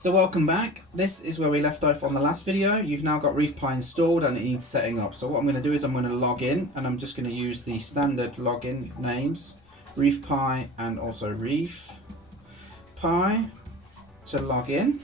So welcome back. This is where we left off on the last video. You've now got Reef-pi installed and it needs setting up. So what I'm going to do is I'm going to log in, and I'm just going to use the standard login names, Reef-pi and also Reef-pi, to log in.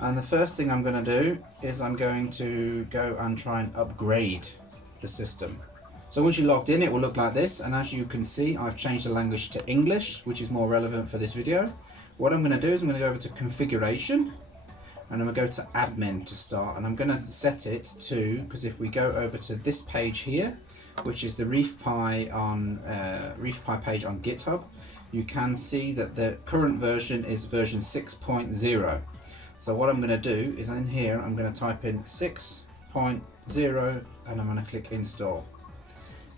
And the first thing I'm going to do is I'm going to go and try and upgrade the system. So once you're logged in, it will look like this, and as you can see, I've changed the language to English, which is more relevant for this video. What I'm going to do is I'm going to go over to configuration, and I'm going to go to admin to start, and I'm going to set it to, because if we go over to this page here, which is the Reef-pi on Reef-pi page on GitHub, you can see that the current version is version 6.0. So what I'm going to do is in here I'm going to type in 6.0 and I'm going to click install,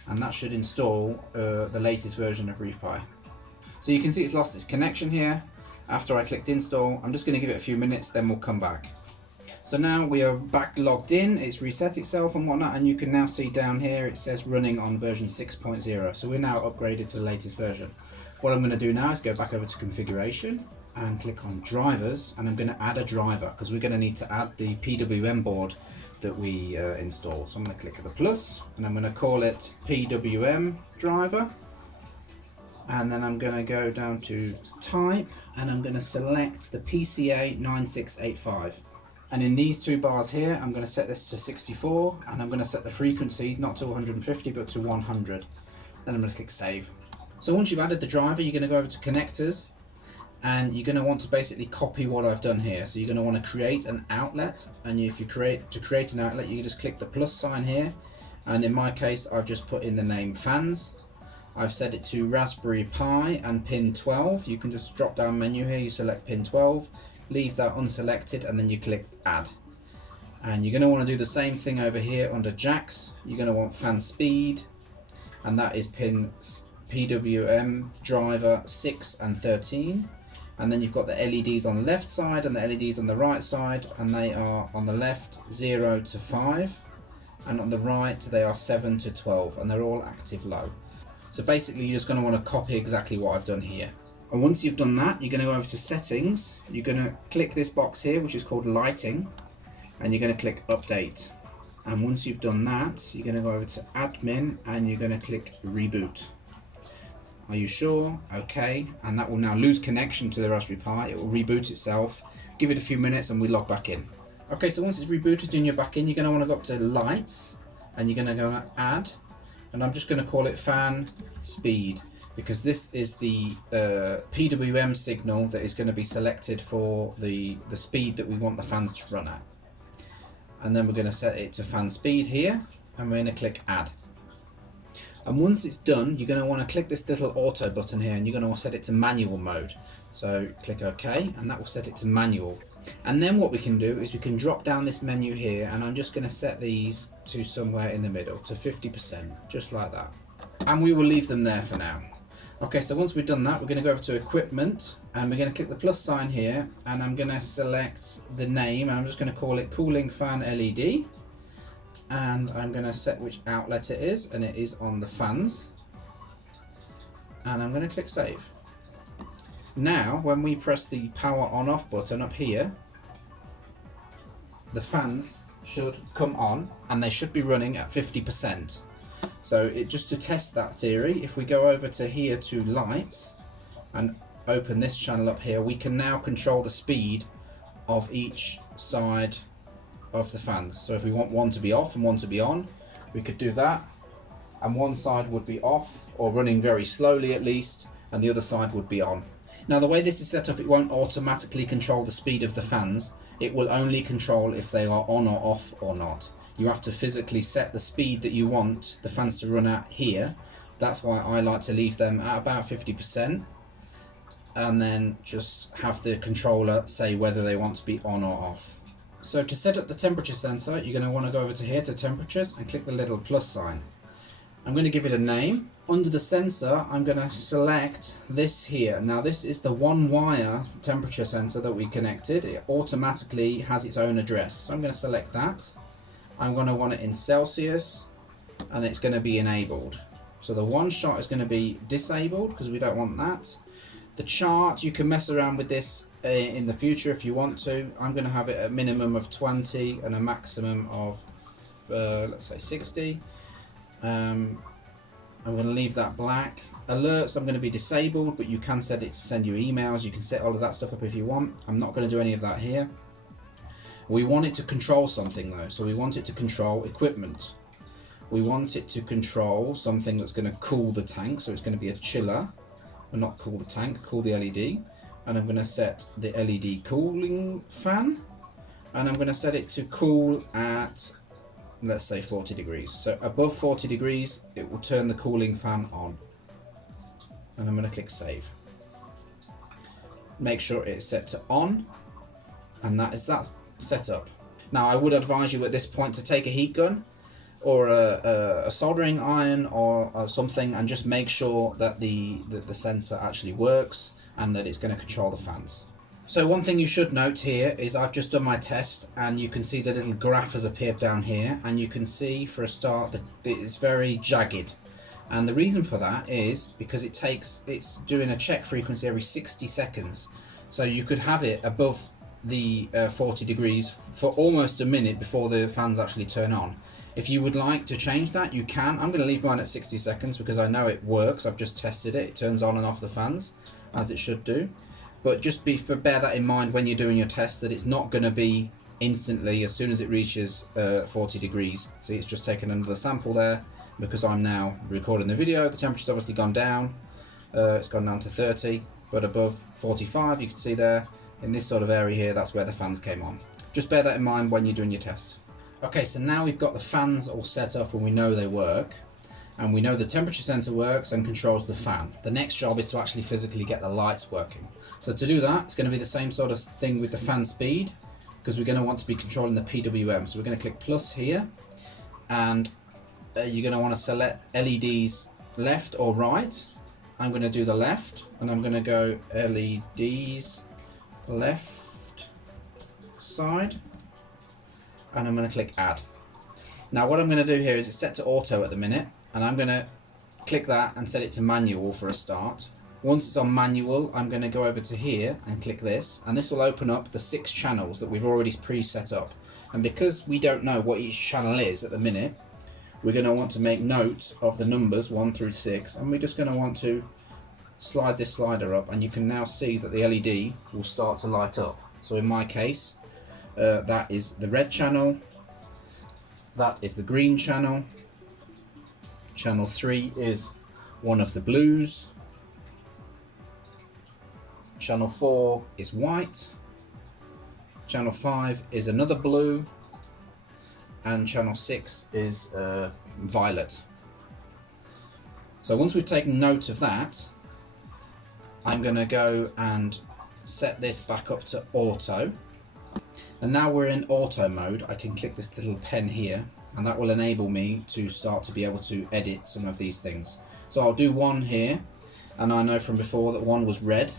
and that should install the latest version of Reef-pi. So you can see it's lost its connection here. After I clicked install, I'm just going to give it a few minutes, then we'll come back. So now we are back logged in, it's reset itself and whatnot, and you can now see down here it says running on version 6.0. So we're now upgraded to the latest version. What I'm going to do now is go back over to configuration and click on drivers, and I'm going to add a driver because we're going to need to add the PWM board that we installed. So I'm going to click the plus and I'm going to call it PWM driver. And then I'm going to go down to type and I'm going to select the PCA 9685. And in these two bars here, I'm going to set this to 64 and I'm going to set the frequency not to 150 but to 100. Then I'm going to click save. So once you've added the driver, you're going to go over to connectors and you're going to want to basically copy what I've done here. So you're going to want to create an outlet, and if you create an outlet, you can just click the plus sign here. And in my case, I've just put in the name fans. I've set it to Raspberry Pi and pin 12. You can just drop down menu here, you select pin 12, leave that unselected, and then you click add. And you're going to want to do the same thing over here under jacks. You're going to want fan speed, and that is pin PWM driver 6 and 13. And then you've got the LEDs on the left side and the LEDs on the right side, and they are on the left 0 to 5, and on the right they are 7 to 12, and they're all active low. So basically you're just going to want to copy exactly what I've done here. And once you've done that, you're going to go over to settings, you're going to click this box here which is called lighting, and you're going to click update. And once you've done that, you're going to go over to admin and you're going to click reboot. Are you sure? Okay. And that will now lose connection to the Raspberry Pi. It will reboot itself. Give it a few minutes and we log back in. Okay, so once it's rebooted and you're back in, you're going to want to go up to lights and you're going to go and add. And I'm just going to call it fan speed because this is the PWM signal that is going to be selected for the speed that we want the fans to run at. And then we're going to set it to fan speed here, and we're going to click add. And once it's done, you're going to want to click this little auto button here, and you're going to want to set it to manual mode. So click OK, and that will set it to manual. And then what we can do is we can drop down this menu here, and I'm just going to set these to somewhere in the middle, to 50%, just like that. And we will leave them there for now. Okay, so once we've done that, we're going to go over to equipment, and we're going to click the plus sign here, and I'm going to select the name, and I'm just going to call it cooling fan LED. And I'm going to set which outlet it is, and it is on the fans. And I'm going to click save. Now, when we press the power on off button up here, the fans should come on and they should be running at 50%. So just to test that theory, if we go over to here to lights and open this channel up here, we can now control the speed of each side of the fans. So if we want one to be off and one to be on, we could do that, and one side would be off or running very slowly at least, and the other side would be on. Now the way this is set up, it won't automatically control the speed of the fans. It will only control if they are on or off or not. You have to physically set the speed that you want the fans to run at here. That's why I like to leave them at about 50%, and then just have the controller say whether they want to be on or off. So to set up the temperature sensor, you're going to want to go over to here to temperatures and click the little plus sign. I'm going to give it a name. Under the sensor, I'm going to select this here. Now this is the one wire temperature sensor that we connected. It automatically has its own address. So I'm going to select that. I'm going to want it in Celsius, and it's going to be enabled. So the one shot is going to be disabled because we don't want that. The chart, you can mess around with this in the future if you want to. I'm going to have it a minimum of 20 and a maximum of let's say 60. I'm going to leave that black. Alerts I'm going to be disabled, but you can set it to send you emails. You can set all of that stuff up if you want. I'm not going to do any of that here. We want it to control something though, so we want it to control equipment. We want it to control something that's going to cool the tank, so it's going to be a chiller, or not cool the tank, cool the LED. And I'm going to set the LED cooling fan, and I'm going to set it to cool at, let's say, 40 degrees. So above 40 degrees, it will turn the cooling fan on. And I'm going to click save. Make sure it's set to on, and that is that set up. Now I would advise you at this point to take a heat gun or a soldering iron or something, and just make sure that the sensor actually works and that it's going to control the fans. So one thing you should note here is I've just done my test, and you can see the little graph has appeared down here, and you can see for a start that it's very jagged. And the reason for that is because it's doing a check frequency every 60 seconds. So you could have it above the 40 degrees for almost a minute before the fans actually turn on. If you would like to change that, you can. I'm going to leave mine at 60 seconds because I know it works. I've just tested it. It turns on and off the fans as it should do. But just bear that in mind when you're doing your test, that it's not going to be instantly as soon as it reaches 40 degrees. See, it's just taken another sample there. Because I'm now recording the video, the temperature's obviously gone down. It's gone down to 30, but above 45, you can see there, in this sort of area here, that's where the fans came on. Just bear that in mind when you're doing your test. Okay, so now we've got the fans all set up and we know they work, and we know the temperature sensor works and controls the fan. The next job is to actually physically get the lights working. So to do that, it's going to be the same sort of thing with the fan speed, because we're going to want to be controlling the PWM. So we're going to click plus here, and you're going to want to select LEDs left or right. I'm going to do the left, and I'm going to go LEDs left side, and I'm going to click add. Now what I'm going to do here is it's set to auto at the minute, and I'm going to click that and set it to manual for a start. Once it's on manual, I'm going to go over to here and click this, and this will open up the 6 channels that we've already pre-set up. And because we don't know what each channel is at the minute, we're going to want to make note of the numbers 1 through 6, and we're just going to want to slide this slider up, and you can now see that the LED will start to light up. So in my case, that is the red channel, that is the green channel, channel 3 is one of the blues, channel 4 is white, channel 5 is another blue, and channel 6 is violet. So once we've taken note of that, I'm going to go and set this back up to auto. And now we're in auto mode, I can click this little pen here, and that will enable me to start to be able to edit some of these things. So I'll do one here, and I know from before that one was red.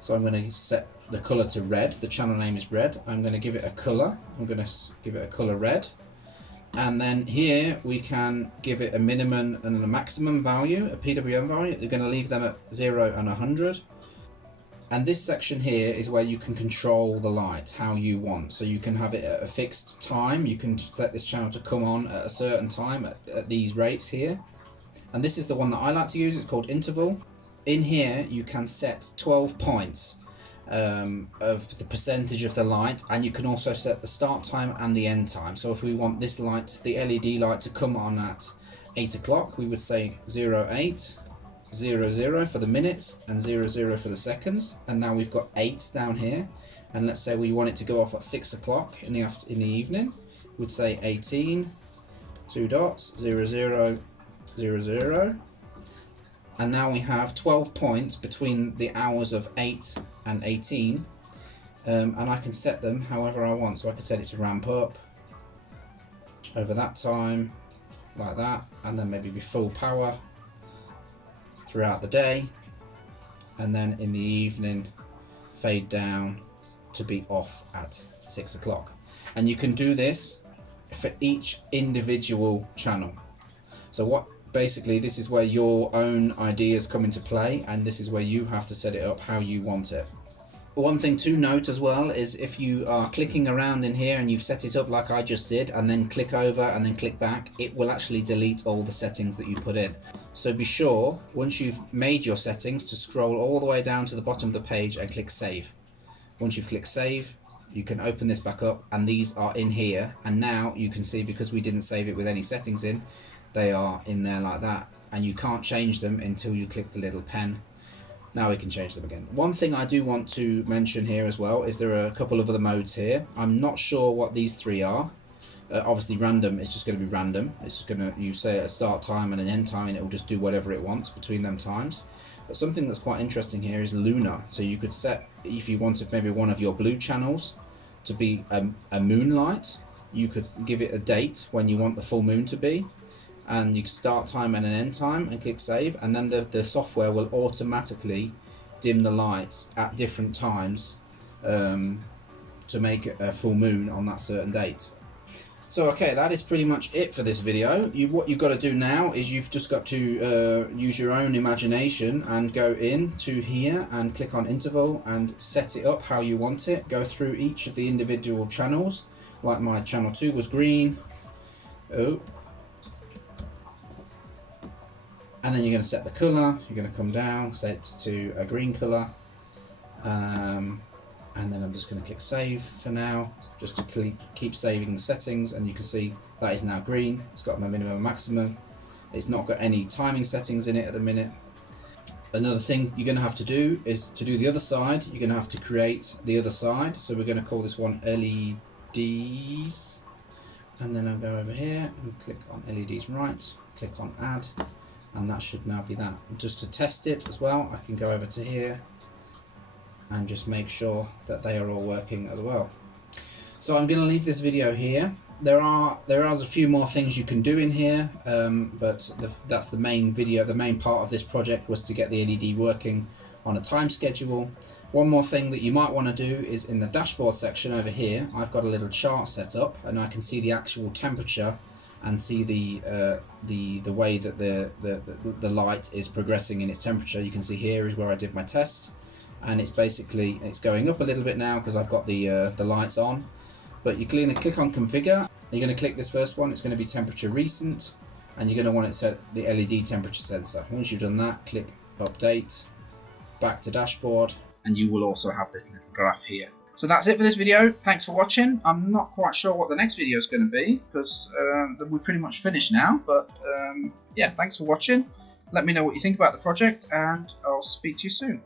So I'm going to set the color to red. The channel name is red. I'm going to give it a color. I'm going to give it a color red. And then here we can give it a minimum and a maximum value, a PWM value. They're going to leave them at 0 and 100. And this section here is where you can control the light how you want. So you can have it at a fixed time. You can set this channel to come on at a certain time at these rates here. And this is the one that I like to use. It's called interval. In here you can set 12 points of the percentage of the light, and you can also set the start time and the end time. So if we want this light, the LED light, to come on at 8 o'clock, we would say 0800 for the minutes and 00 for the seconds. And now we've got 8 down here, and let's say we want it to go off at 6 o'clock in the evening, we'd say 18 2 dots 0000. And now we have 12 points between the hours of 8 and 18, and I can set them however I want. So I can set it to ramp up over that time, like that, and then maybe be full power throughout the day, and then in the evening fade down to be off at 6 o'clock. And you can do this for each individual channel. So basically this is where your own ideas come into play, and this is where you have to set it up how you want it. One thing to note as well is if you are clicking around in here and you've set it up like I just did, and then click over and then click back, it will actually delete all the settings that you put in. So be sure, once you've made your settings, to scroll all the way down to the bottom of the page and click save. Once you've clicked save, you can open this back up, and these are in here, and now you can see, because we didn't save it with any settings in, they are in there like that, and you can't change them until you click the little pen. Now we can change them again. One thing I do want to mention here as well is there are a couple of other modes here. I'm not sure what these three are. Obviously random, it's just going to be random. It's just going to, you say a start time and an end time, and it will just do whatever it wants between them times. But something that's quite interesting here is lunar. So you could set, if you wanted maybe one of your blue channels to be a moonlight, you could give it a date when you want the full moon to be, and you can start time and an end time and click save, and then the software will automatically dim the lights at different times to make it a full moon on that certain date. So okay, that is pretty much it for this video. What you've got to do now is you've just got to use your own imagination and go into here and click on interval and set it up how you want it. Go through each of the individual channels, like my channel 2 was green. Oh. And then you're going to set the colour, you're going to come down, set it to a green colour, and then I'm just going to click save for now, just to keep saving the settings, and you can see that is now green. It's got my minimum and maximum. It's not got any timing settings in it at the minute. Another thing you're going to have to do is to do the other side, you're going to have to create the other side. So we're going to call this one LEDs, and then I'll go over here and click on LEDs right, click on add. And that should now be that. Just to test it as well, I can go over to here and just make sure that they are all working as well. So I'm going to leave this video here. There are a few more things you can do in here, but that's the main video. The main part of this project was to get the LED working on a time schedule. One more thing that you might want to do is in the dashboard section over here, I've got a little chart set up, and I can see the actual temperature and see the way that the light is progressing in its temperature. You can see here is where I did my test, and it's going up a little bit now because I've got the lights on. But you're going to click on configure. You're going to click this first one. It's going to be temperature recent, and you're going to want it set the LED temperature sensor. Once you've done that, click update, back to dashboard, and you will also have this little graph here. So that's it for this video. Thanks for watching. I'm not quite sure what the next video is going to be because we're pretty much finished now. But yeah, thanks for watching. Let me know what you think about the project, and I'll speak to you soon.